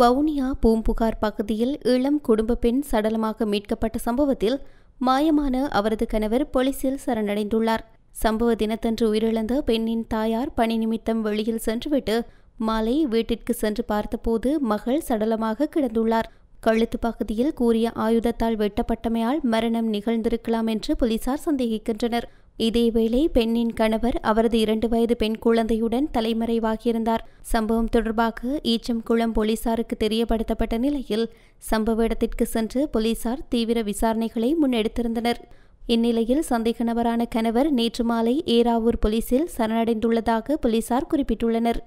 வவுனியா பூம்புகார் பகுதியில் இளம் குடும்ப பெண் சடலமாக மீட்கப்பட்ட சம்பவத்தில் மாயமான அவரது கணவர் போலீசில் சரணடைந்துள்ளார். சம்பவ தினத்தன்று உயிரிழந்த பெண்ணின் தாயார் பணி நிமித்தம் வெளியில் சென்றுவிட்டு மாலை வீட்டிற்கு சென்று பார்த்தபோது மகள் சடலமாக கிடந்துள்ளார். கழுத்து பகுதியில் கூரிய ஆயுதத்தால் வெட்டப்பட்டமையால் மரணம் நிகழ்ந்திருக்கலாம் என்று போலீசார் சந்தேகிக்கின்றனர். இதேவேளை பெண்ணின் கணவர் அவரது 2 வயது பெண் குழந்தையுடன் தலைமறைவாகியிருந்தார். சம்பவம் தொடர்பாக ஈச்சம்குளம் போலீசாருக்கு தெரியப்படுத்தப்பட்ட நிலையில் சம்பவ இடத்திற்கு சென்று போலீசார் தீவிர விசாரணைகளை முன்னெடுத்திருந்தனர். இந்நிலையில் சந்தேக நபரான கணவர் நேற்று மாலை ஏறாவூர் போலீசில் சரணடைந்துள்ளதாக போலீசார் குறிப்பிட்டுள்ளனர்.